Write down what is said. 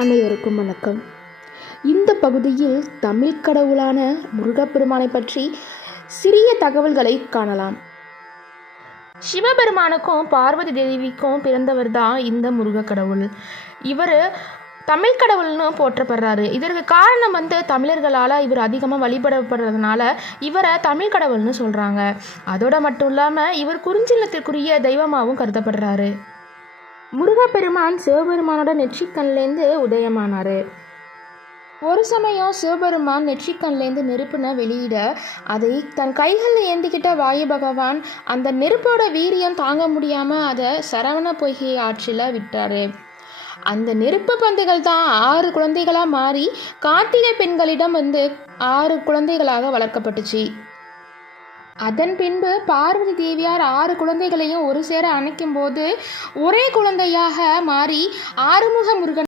அனைவருக்கும் வணக்கம். இந்த பகுதியில் தமிழ் கடவுளான முருகப்பெருமானை பற்றி சிறிய தகவல்களை காணலாம். சிவபெருமானுக்கும் பார்வதி தேவிக்கும் பிறந்தவர் தான் இந்த முருக கடவுள். இவர் தமிழ் கடவுள்னு போற்றப்படுறாரு. இதற்கு காரணம் தமிழர்களால் இவர் அதிகமாக வழிபடப்படுறதுனால இவரை தமிழ் கடவுள்னு சொல்கிறாங்க. அதோட மட்டும் இல்லாமல் இவர் குறிஞ்சிலத்திற்குரிய தெய்வமாகவும் கருதப்படுறாரு. முருகப்பெருமான் சிவபெருமானோட நெற்றிக்கண்லேருந்து உதயமானார். ஒரு சமயம் சிவபெருமான் நெற்றிக்கண்லேருந்து நெருப்புனை வெளியிட அதை தன் கைகளில் ஏந்திக்கிட்ட வாயு பகவான் அந்த நெருப்போட வீரியம் தாங்க முடியாமல் அதை சரவண பொய்கை ஆற்றில் விட்டார். அந்த நெருப்பு பந்துகள் தான் 6 குழந்தைகளாக மாறி கார்த்திகை பெண்களிடம் 6 குழந்தைகளாக வளர்க்கப்பட்டுச்சு. அதன் பின்பு பார்வதி தேவியார் 6 குழந்தைகளையும் ஒரு சேர அணைக்கும் போது ஒரே குழந்தையாக மாறி ஆறுமுக முருகன்